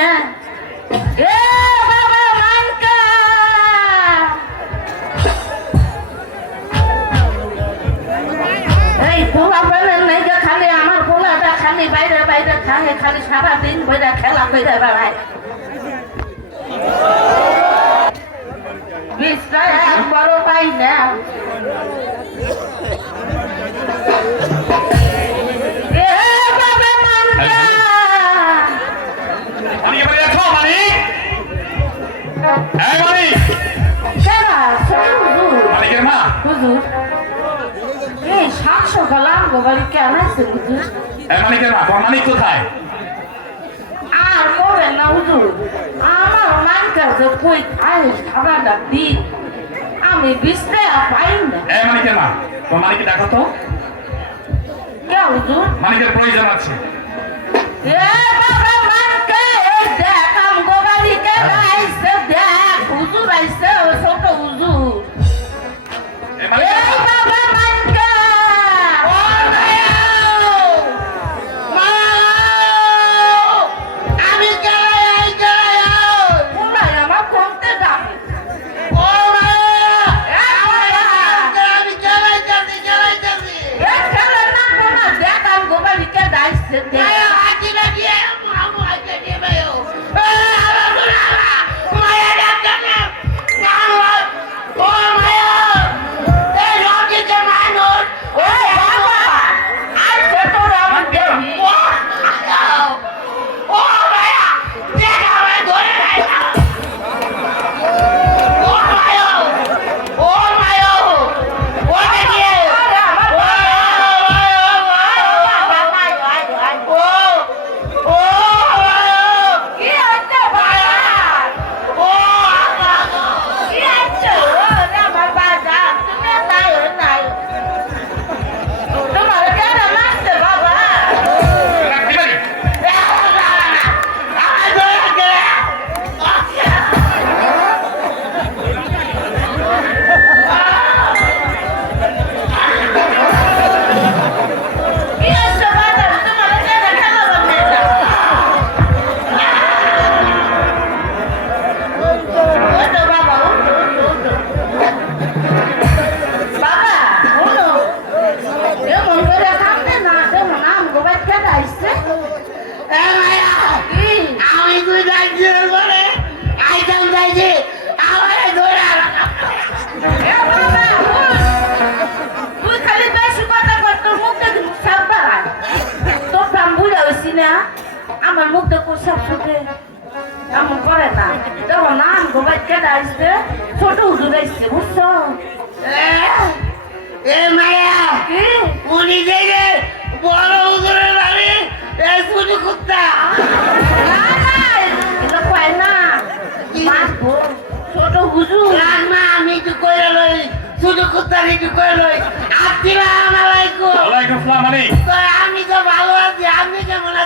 না। খালি আমার পোলাটা খালি বাইরে বাইরে খায়, খালি সারাদিন বইরা খেলা করে বেড়ায়। বড় পাই না। আর মোরেন না হুজুর আমার মান কাছে কই খাই খাবারটা দিন আমি বিস্তার পাই না এ মানিকের মা তোমার মানিকে দেখো তো। কে হুজুর? মানিকের প্রয়োজন আছে। এ বাবা! করছি না আমার মুখে কোষা ফুটে এমন করে না। তখন না আমি গোবাই কেটে আসছে ছোট হুজুর আসছে বুঝছ? এ মায়া উনি বড় হুজুরের বাড়ি এ কুত্তা না ছোট না আমি একটু কইরা লই। কুত্তা লই। আমি তো ভালো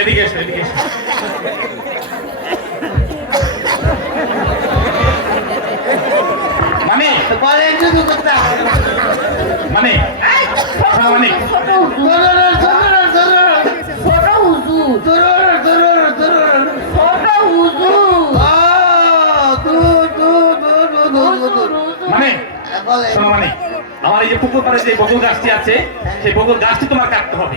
এদিকে এসো এদিকে এসো। মানে কলেজ শুরু করতে মানে মানে মানে মানে আমার এই যে পুকুর পাড়ে যে বকুল গাছটি আছে, সেই বকুল গাছটি তোমার কাটতে হবে।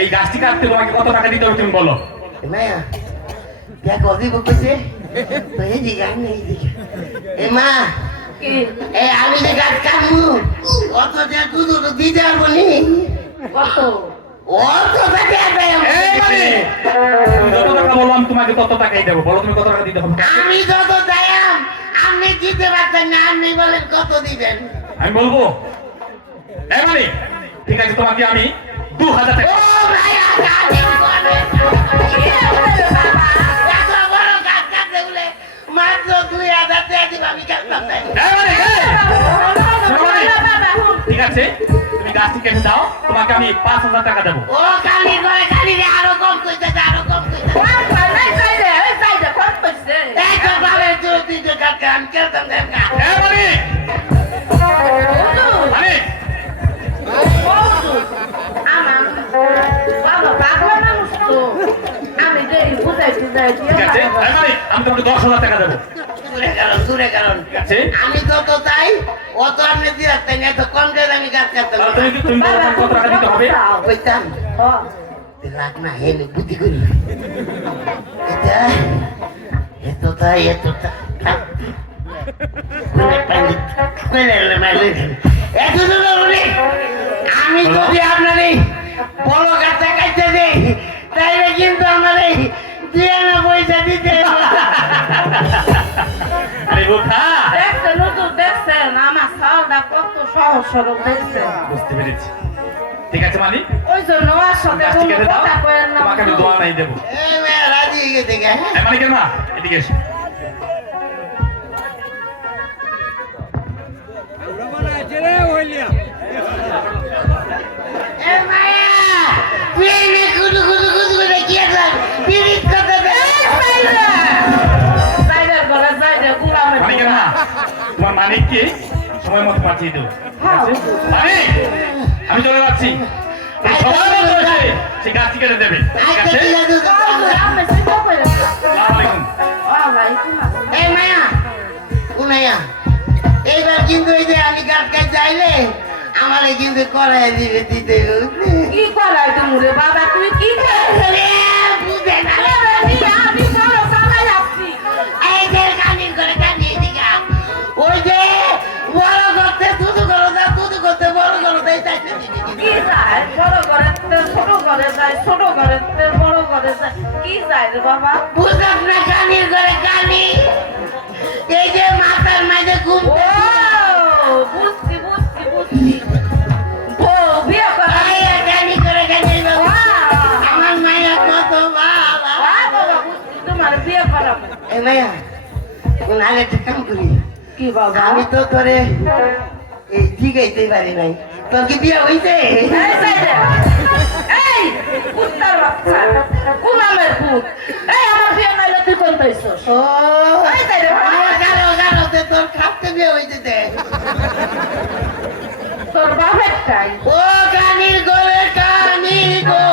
এই গাছটি কাটতে তোমাকে কত টাকা দিতে হবে তুমি বলো? দেখো কইছে তো এ মা এ আমি যে গাছ কাটবো অত যে দুধ তো দিতে পারব নি। কত? অত টাকা দেয় এই মানে তোমাকে তত টাকাই দেবো। বলো তুমি কত টাকা দিতে হবে? আমি যত দায়াম আপনি দিতে পারতেন না আপনি বলেন কত দিবেন? আমি বলব এই মানে ঠিক আছে তোমাকে আমি দু হাজার ও টাকা বাবা গাছ মানে! বাবা ঠিক আছে তুমি গাছটি কেটে দাও তোমাকে আমি পাঁচ হাজার টাকা দেবো। ও কালি করে কালি রে আরও কম কইতেছে আরও কম কইতেছে। এই তো ভাবে তুই তুই তো আমি কেলতাম দেখ না। আমি তোমাকে দশ হাজার টাকা দেবো। দূরে কারণ দূরে কারণ। ঠিক আছে? আমি যত তাই অত আপনি দিয়ে রাখতেন এত কম করে আমি গাছ কাটতাম তুমি কি- তুমি বলো তোমাকে কত টাকা দিতে হবে? কইতাম লাগ না হেন বুদ্ধি করি। এটা এত তাই আমি যদি আপনার বড় আরে বোকা আমার সালটা কত সহজ সরল দেখছে বুঝতে পেরেছি। ঠিক আছে মানে ওই জন্য ওর সাথে কোনো কথা কয়েন না তোমাকে আমি দোয়া নাই দেবো। এই মেয়ে রাজি হয়ে গেছে গা, হ্যাঁ? মানে কেন মা এদিকে এসো। মানিককে সময় মতো পাঠিয়ে দেবো। মানিক আমি চলে যাচ্ছি। তুমি সময় মতো এসে সেই গাছটি কেটে দেবে। ঠিক আচ্ছা, আছে? মায়া, এইবার কিন্তু এই যে আমি গাছ কাটতে আইলে আমারে কিন্তু করাই দিবে দিতে কি করাই তুমি রে বাবা? বড় ঘরে তে ছোট ঘরে যায় ছোট ঘরে তে বড় ঘরে যায়। কি যায় রে বাবা? বুঝলাম না কানির করে কানি এই যে মাথার মাঝে ঘুম বুঝছি বুঝছি বুঝছি। করা করে করি আমি তো তোরে এই জিগাইতে পারি নাই। তোর কি বিয়ে হইছে এই কুত্তার বাচ্চা কুলামের পুত এই আমার বিয়ে নাইলে তুই কোন পাইছস ও এই সাইডে আমার গারো গারোতে তোর খাপতে বিয়ে হইতে দে তোর বাপের টাই ও কানির গোরে কানি গো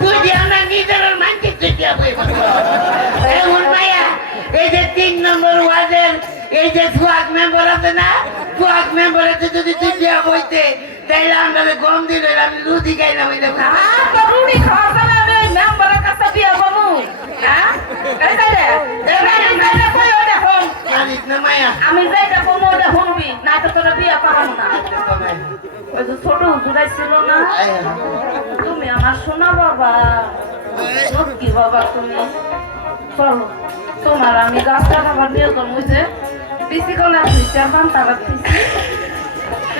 তুই যে আমার নিজের মানতে তুই দিয়া বই এমন মায়া এই যে তিন নম্বর ওয়ার্ডের এই যে সুয়াক মেম্বার আছে না সুয়াক মেম্বারেতে যদি তুই দিয়া বইতে তাইলে আমরা গম দিলে আমি লুদি খাই না হইলে আর তো রুড়ি খাওয়া আমি মেম্বারের কাছে বিয়ে হ্যাঁ? মায়া? আমি যাইটা কমো ওটা শুনবি না তো তোরা বিয়ে করাবো না। ওই যে ছোট হুজুরাই ছিল না? তুমি আমার শোনা বাবা। কি বাবা তুমি। চলো তোমার আমি গাছটা খাবার নিয়ে যে পিসি কলা পিসি আর তুমি খাইয়া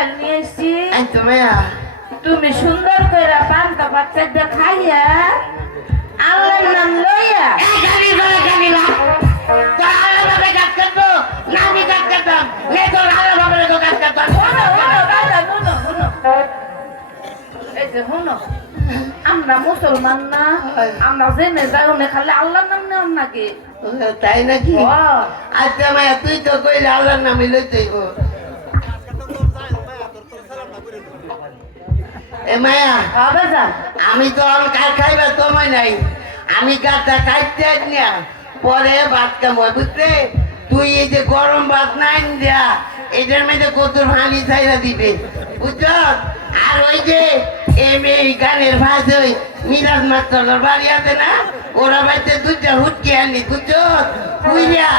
ফুডাল নিয়ে এসছি তুমি সুন্দর করে পান্তা বাচ্চা দেখাইয়া আল্লাহর নাম লইয়া না তো আলো ভাবে কাজ করতো না আমি কাজ করতাম। নে তো ভাবে তো কাজ করতাম। শুনো শুনো বাজার শুনো শুনো। এই যে শুনো আমরা মুসলমান না আমরা জেনে যাই ওনে খালি আল্লাহর নাম নেও নাকি? তাই নাকি? আচ্ছা মায়া তুই তো কইলে আল্লাহর নামে লইতেইব এ মায়া হবে যা। আমি তো কাজ খাইবার সময় নাই। আমি কাজটা খাইতে না পরে ভাত কাময় বুঝতে তুই এই যে গরম ভাত নাই দেয়া এটার মধ্যে কত ভাঙি চাইরা দিবে। বুঝছ? আর ওই যে এম এই গানের ভাজ ওই মিরাজ মাস্টার বাড়ি আছে না ওরা বাড়িতে দুটা হুটকে আনি বুঝছ? বুঝলা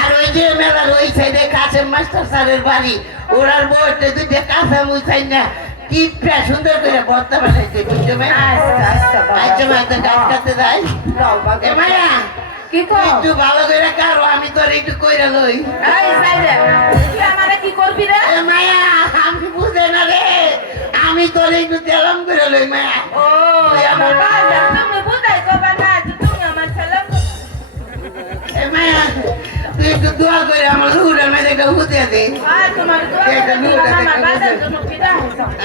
আর ওই যে মেলার ওই সাইডে কাছে মাস্টার স্যারের বাড়ি ওরার বউতে দুটা কাঁচা মুছাই না টিপটা সুন্দর করে বর্তা বানাইছে বুঝছ ভাই? আচ্ছা আচ্ছা। আচ্ছা ভাই তো গাছ যাই। বাবা। মায়া কি কর একটু ভালো করে কারও আমি তোর একটু কইরা লই। কি করবি রে? মায়া আমি বুঝে না রে। আমি তোর একটু তেলম করে লই মায়া। ও আমার বাজার তুমি বুঝাই করবা না তুমি আমার ছেলে? এ মায়া তুই একটু দোয়া করে আমার লুড়ের মধ্যে একটা হুতে দে।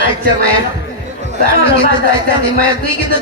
আচ্ছা মায়া। আমি কিন্তু যাইতাছি মায়া তুই কিন্তু